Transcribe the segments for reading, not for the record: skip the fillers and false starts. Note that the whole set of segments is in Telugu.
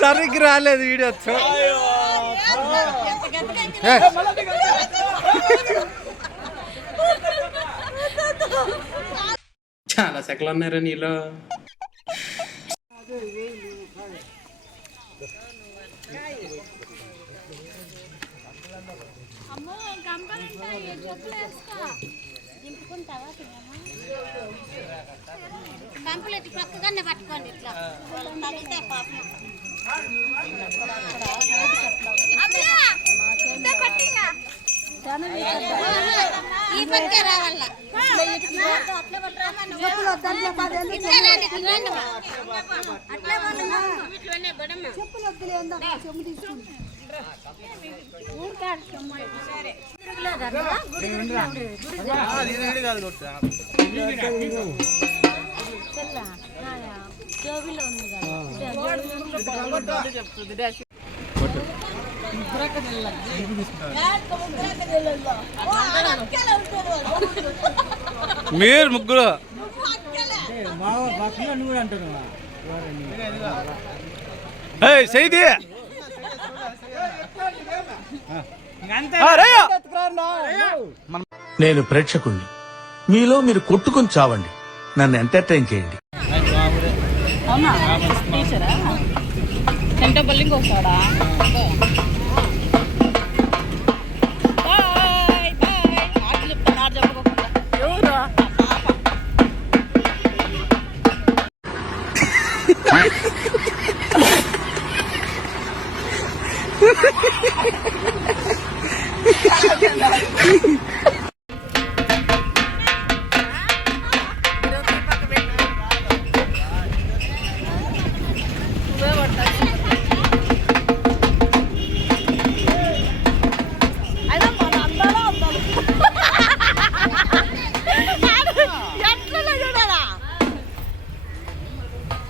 సరిగ్గా రాలేదు వీడియో. చాలా సెకలు ఉన్నారా నీలో. కంప్లీట్ పక్కగానే పట్టుకోండి ఇట్లా తగిలితే పాపం. ఈ పక్కే రావాల జోబిలో ఉంది మీరు ముగ్గురు సైది నేను ప్రేక్షకుణ్ణి. మీలో మీరు కొట్టుకుని చావండి, నన్ను ఎంటర్టైన్ చేయండి.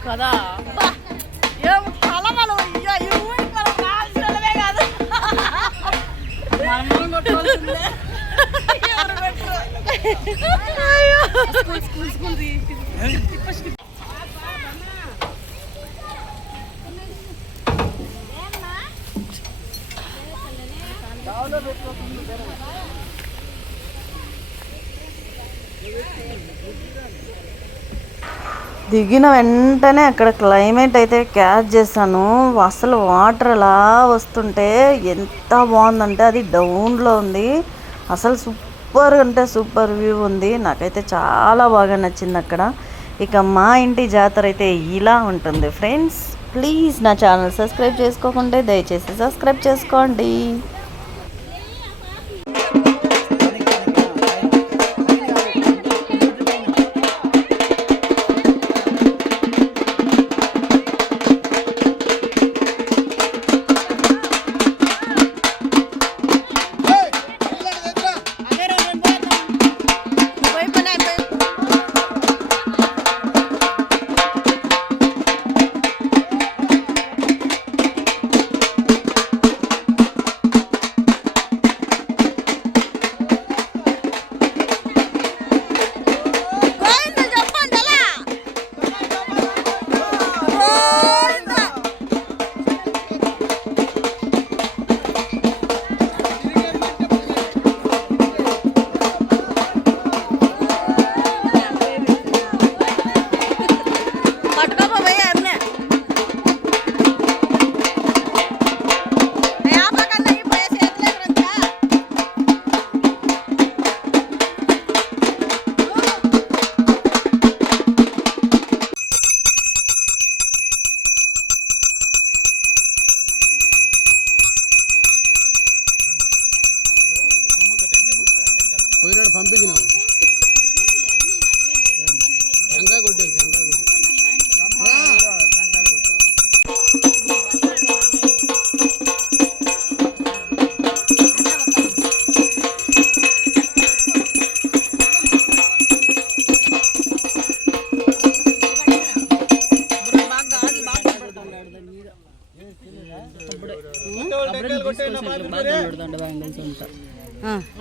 కదా ఏం కలవలు కాదు దిగిన వెంటనే అక్కడ క్లైమేట్ అయితే క్యాచ్ చేశాను. అసలు వాటర్ అలా వస్తుంటే ఎంత బాగుందంటే, అది డౌన్లో ఉంది. అసలు సూపర్ అంటే సూపర్ వ్యూ ఉంది. నాకైతే చాలా బాగా నచ్చింది అక్కడ. ఇక మా ఇంటి జాతర అయితే ఇలా ఉంటుంది ఫ్రెండ్స్. ప్లీజ్ నా ఛానల్ సబ్స్క్రైబ్ చేసుకోకుంటే దయచేసి సబ్స్క్రైబ్ చేసుకోండి. పంపించినాం టెంకాయ కొట్టే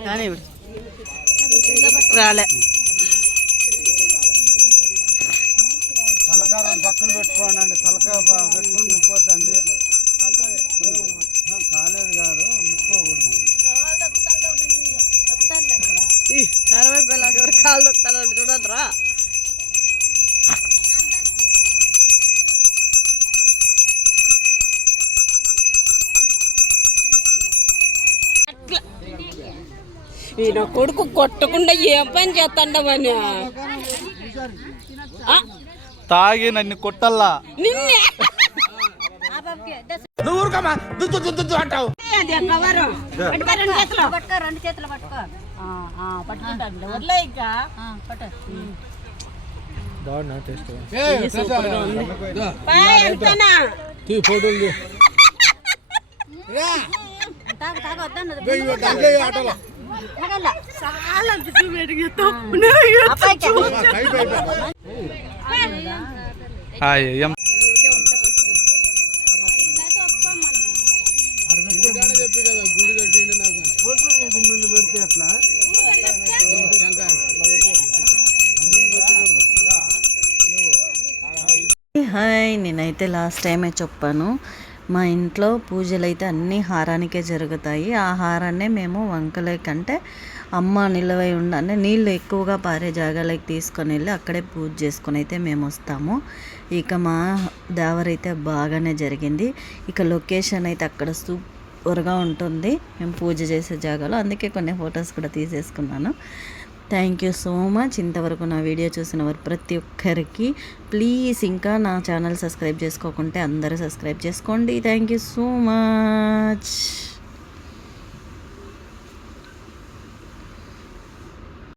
కానీ రాలే. తలకారం పక్కన పెట్టుకోండి అండి, తలకాయ పెట్టుకొని ముక్కోద్దండి. కాలేదు కాదు, ముక్కోకూడదు. కరవేపిల్లాగా కాళ్ళు దొక్కుతాడు చూడండి రా. ఈయన కొడుకు కొట్టకుండా ఏం పని చేస్తాడమని తాగి నన్ను కొట్టల్లా. నిన్నే నువ్వు ఊరుకోమా, దుద్దు దుద్దు దుద్దు అంటావు. పట్టుకో, రెండు చేతులు పట్టుకో. పట్టుకుంటాను వదిలే ఇంకా ఫోటోలు తాగు తాగు వద్దన్నది. ఏం చెప్పి కదా గుడి కట్టిండు నాకు ముందు పెడితే ఎట్లా? హాయ్, నేనైతే లాస్ట్ టైమే చెప్పాను, మా ఇంట్లో పూజలు అయితే అన్నీ హారానికే జరుగుతాయి. ఆ హారాన్నే మేము వంకలకి అంటే అమ్మ నిలవై ఉండే నీళ్ళు ఎక్కువగా పారే జాగాలకి తీసుకొని వెళ్ళి అక్కడే పూజ చేసుకొని అయితే మేము వస్తాము. ఇక మా దేవరైతే బాగానే జరిగింది. ఇక లొకేషన్ అయితే అక్కడ సూపర్గా ఉంటుంది మేము పూజ చేసే జాగాలో, అందుకే కొన్ని ఫొటోస్ కూడా తీసేసుకున్నాను. Thank you so much. ఇంతవరకు నా వీడియో చూసిన వారు ప్రతి ఒక్కరికి ప్లీజ్ ఇంకా నా ఛానల్ సబ్స్క్రైబ్ చేసుకోకుంటే అందరూ సబ్స్క్రైబ్ చేసుకోండి. Thank you so much.